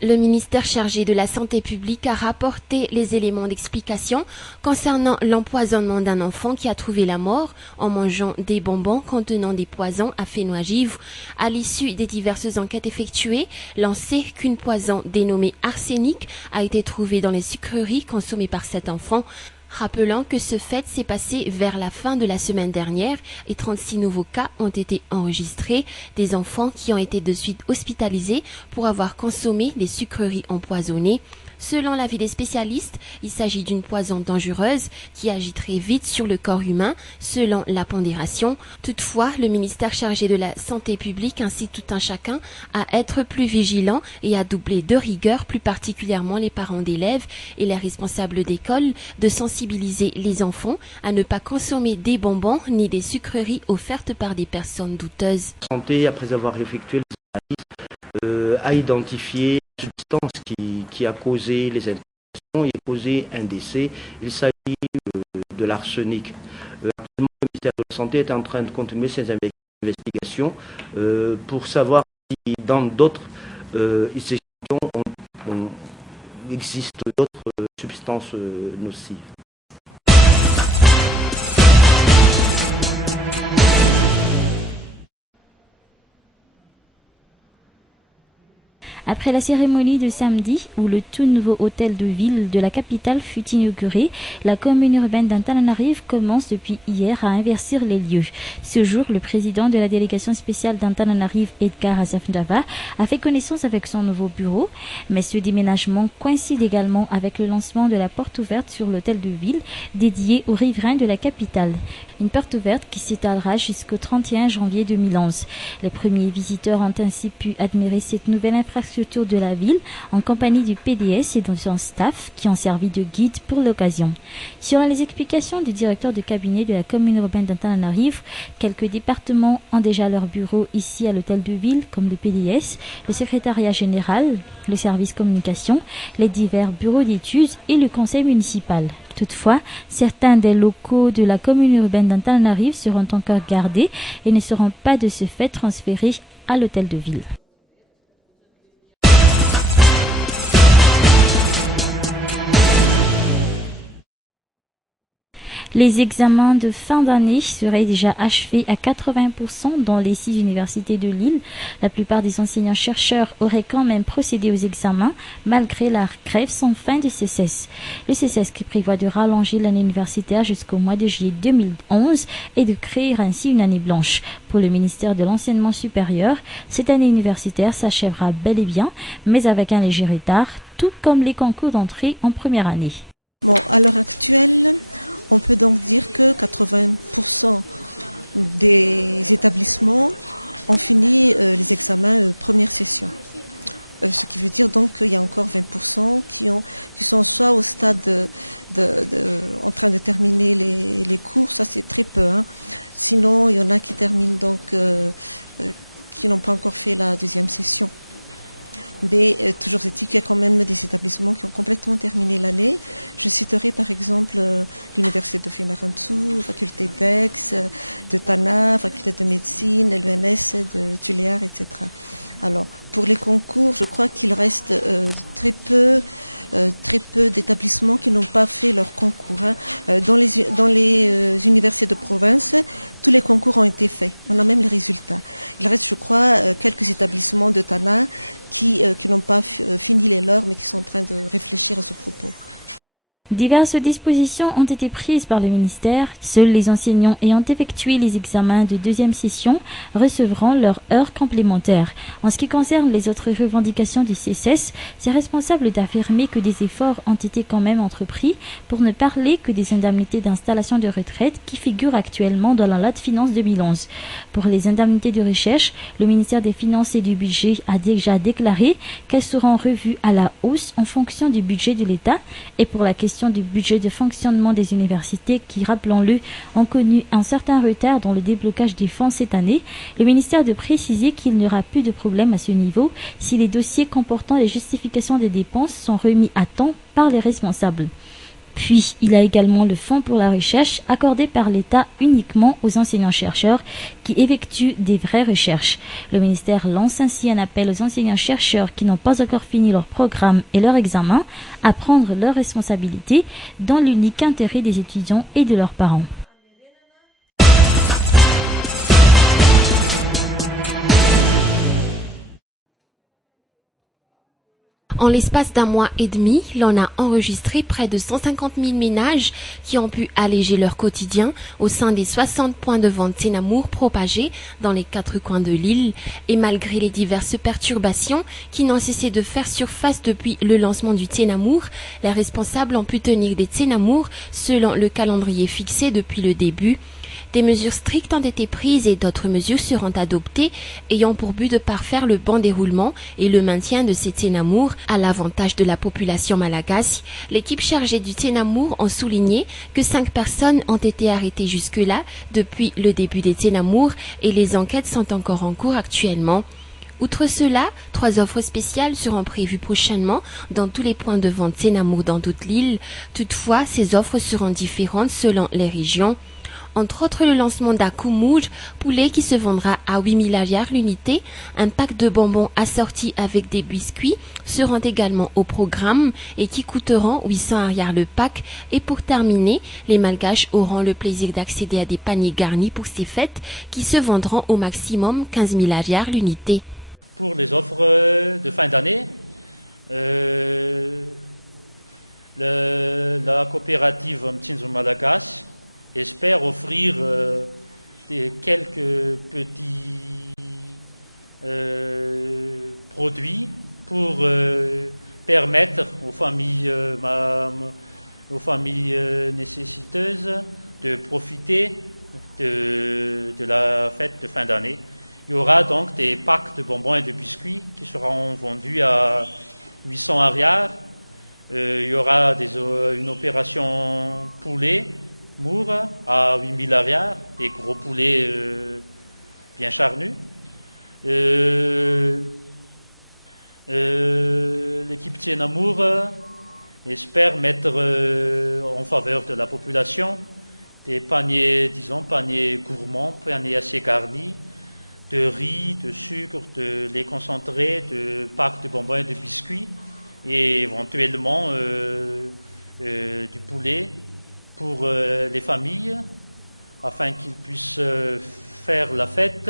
Le ministère chargé de la Santé publique a rapporté les éléments d'explication concernant l'empoisonnement d'un enfant qui a trouvé la mort en mangeant des bonbons contenant des poisons à phénoagivre. À l'issue des diverses enquêtes effectuées, l'on sait qu'une poison dénommée arsenic a été trouvée dans les sucreries consommées par cet enfant. Rappelant que ce fait s'est passé vers la fin de la semaine dernière et 36 nouveaux cas ont été enregistrés, des enfants qui ont été de suite hospitalisés pour avoir consommé des sucreries empoisonnées. Selon l'avis des spécialistes, il s'agit d'une poison dangereuse qui agit très vite sur le corps humain, selon la pondération. Toutefois, le ministère chargé de la santé publique incite tout un chacun à être plus vigilant et à doubler de rigueur, plus particulièrement les parents d'élèves et les responsables d'école, de sensibiliser les enfants à ne pas consommer des bonbons ni des sucreries offertes par des personnes douteuses. Santé, après avoir effectué les analyses, a identifié substance qui a causé les infections et causé un décès. Il s'agit de l'arsenic. Actuellement, le ministère de la Santé est en train de continuer ses investigations pour savoir si dans d'autres échantillons il existe d'autres substances nocives. Après la cérémonie de samedi, où le tout nouveau hôtel de ville de la capitale fut inauguré, la commune urbaine d'Antananarive commence depuis hier à investir les lieux. Ce jour, le président de la délégation spéciale d'Antananarive, Edgar Azafndava, a fait connaissance avec son nouveau bureau, mais ce déménagement coïncide également avec le lancement de la porte ouverte sur l'hôtel de ville dédié aux riverains de la capitale. Une porte ouverte qui s'étalera jusqu'au 31 janvier 2011. Les premiers visiteurs ont ainsi pu admirer cette nouvelle infrastructure de la ville en compagnie du PDS et de son staff qui ont servi de guide pour l'occasion. Selon les explications du directeur de cabinet de la commune urbaine d'Antananarive, quelques départements ont déjà leur bureau ici à l'hôtel de ville comme le PDS, le secrétariat général, le service communication, les divers bureaux d'études et le conseil municipal. Toutefois, certains des locaux de la commune urbaine d'Antananarive seront encore gardés et ne seront pas de ce fait transférés à l'hôtel de ville. Les examens de fin d'année seraient déjà achevés à 80% dans les 6 universités de l'île. La plupart des enseignants-chercheurs auraient quand même procédé aux examens malgré la grève sans fin du CCS. Le CCS qui prévoit de rallonger l'année universitaire jusqu'au mois de juillet 2011 et de créer ainsi une année blanche. Pour le ministère de l'Enseignement supérieur, cette année universitaire s'achèvera bel et bien, mais avec un léger retard, tout comme les concours d'entrée en première année. Bon, à l'heure actuelle, on peut donc dire que 80% des établissements ont fini les examens première session. Ce qui veut dire donc qu'il y a encore 20% qui sont soit au stade en train de terminer les cours, ça c'est très peu. Sinon, il y en a qui terminent donc, qui n'ont pas encore fait la deuxième session. Mais toujours est-il qu'il y a quand même des établissements qui ont complètement terminé l'année. Je citerai par exemple l'Université de Fianarantsoa, faculté d'Aix, de Tana, faculté de médecine, l'ENS de Tuléar, etc. Alors, pour les concours, je crois qu'il reste très peu d'établissements qui n'ont pas fait leur concours. Dans les universités de province, tous les concours ont été faits. On a même les résultats. Il reste, je crois, quelques établissements de Tana qui n'ont pas fini les leurs, mais qui sont en train de réfléchir à ce propos. Diverses dispositions ont été prises par le ministère. Seuls les enseignants ayant effectué les examens de deuxième session recevront leurs heures complémentaires. En ce qui concerne les autres revendications du CCS, c'est responsable d'affirmer que des efforts ont été quand même entrepris, pour ne parler que des indemnités d'installation de retraite qui figurent actuellement dans la loi de finances 2011. Pour les indemnités de recherche, le ministère des Finances et du Budget a déjà déclaré qu'elles seront revues à la hausse en fonction du budget de l'État. Et pour la question du budget de fonctionnement des universités qui, rappelons-le, ont connu un certain retard dans le déblocage des fonds cette année, le ministère de préciser qu'il n'y aura plus de problème à ce niveau si les dossiers comportant les justifications des dépenses sont remis à temps par les responsables. Puis, il y a également le fonds pour la recherche accordé par l'État uniquement aux enseignants-chercheurs qui effectuent des vraies recherches. Le ministère lance ainsi un appel aux enseignants-chercheurs qui n'ont pas encore fini leur programme et leur examen à prendre leurs responsabilités dans l'unique intérêt des étudiants et de leurs parents. En l'espace d'un mois et demi, l'on a enregistré près de 150 000 ménages qui ont pu alléger leur quotidien au sein des 60 points de vente Tsenamour propagés dans les 4 coins de l'île. Et malgré les diverses perturbations qui n'ont cessé de faire surface depuis le lancement du Tsenamour, les responsables ont pu tenir des Tsenamour selon le calendrier fixé depuis le début. Des mesures strictes ont été prises et d'autres mesures seront adoptées, ayant pour but de parfaire le bon déroulement et le maintien de ces Tsenamour à l'avantage de la population malagasy. L'équipe chargée du Tsenamour a souligné que 5 personnes ont été arrêtées jusque-là depuis le début des Tsenamour et les enquêtes sont encore en cours actuellement. Outre cela, 3 offres spéciales seront prévues prochainement dans tous les points de vente Tsenamour dans toute l'île. Toutefois, ces offres seront différentes selon les régions. Entre autres, le lancement d'Akumouj, poulet qui se vendra à 8 000 ariars l'unité, un pack de bonbons assortis avec des biscuits seront également au programme et qui coûteront 800 ariars le pack. Et pour terminer, les Malgaches auront le plaisir d'accéder à des paniers garnis pour ces fêtes qui se vendront au maximum 15 000 ariars l'unité. Pour les offres de fin d'année, la coopérative Mtsinzo Malagasy espère offrir quelques petits produits pour permettre aux familles nécessiteuses de profiter de la fête de fin d'année. Il y aura donc des packs de bonbons et de biscuits qui seront vendus à 800 ariars. Il y aura une opération poulet Mour à 8 000 ariars, des gros poulets bien charnus. L'équipe Tsenamour espère mettre en faveur de la population des paniers, paniers gourmands, paniers assez garnis, de riz, de sucre, de lait concentré, de packs de bonbons et de biscuits, et éventuellement du poulet pour les familles, afin qu'ils puissent faire la fête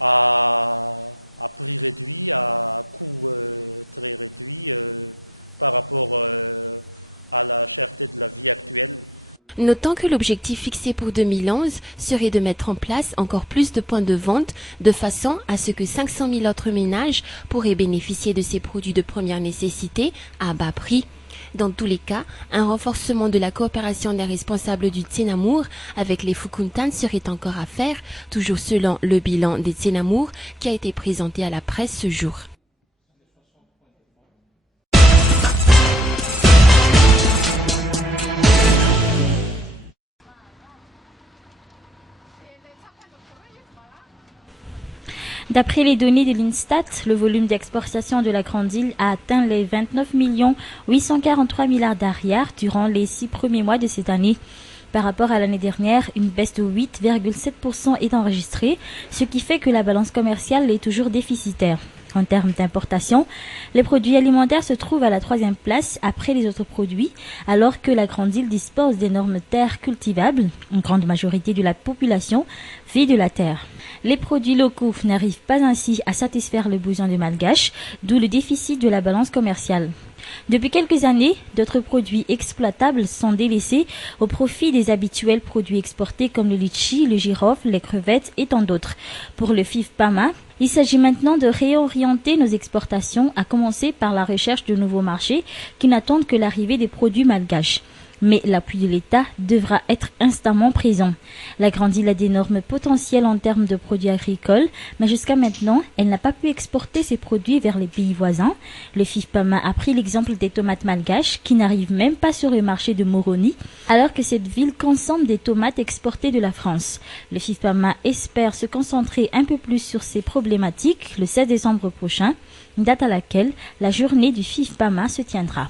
à prix réduit, à coût très réduit par rapport à la cherté de la vie actuelle. Notons que l'objectif fixé pour 2011 serait de mettre en place encore plus de points de vente de façon à ce que 500 000 autres ménages pourraient bénéficier de ces produits de première nécessité à bas prix. Dans tous les cas, un renforcement de la coopération des responsables du Tsenamour avec les Fukuntan serait encore à faire, toujours selon le bilan des Tsenamour qui a été présenté à la presse ce jour. D'après les données de l'Instat, le volume d'exportation de la Grande Île a atteint les 29 843 milliards d'ariars durant les 6 premiers mois de cette année. Par rapport à l'année dernière, une baisse de 8,7% est enregistrée, ce qui fait que la balance commerciale est toujours déficitaire. En termes d'importation, les produits alimentaires se trouvent à la 3e place après les autres produits, alors que la Grande Île dispose d'énormes terres cultivables. Une grande majorité de la population vit de la terre. Les produits locaux n'arrivent pas ainsi à satisfaire le besoin des Malgaches, d'où le déficit de la balance commerciale. Depuis quelques années, d'autres produits exploitables sont délaissés au profit des habituels produits exportés comme le litchi, le girofle, les crevettes et tant d'autres. Pour le FIFPAMA, il s'agit maintenant de réorienter nos exportations, à commencer par la recherche de nouveaux marchés qui n'attendent que l'arrivée des produits malgaches. Mais l'appui de l'État devra être instamment présent. La Grande Île a d'énormes potentiels en termes de produits agricoles, mais jusqu'à maintenant, elle n'a pas pu exporter ses produits vers les pays voisins. Le FIFPAMA a pris l'exemple des tomates malgaches qui n'arrivent même pas sur le marché de Moroni, alors que cette ville consomme des tomates exportées de la France. Le FIFPAMA espère se concentrer un peu plus sur ces problématiques le 16 décembre prochain, date à laquelle la journée du FIFPAMA se tiendra.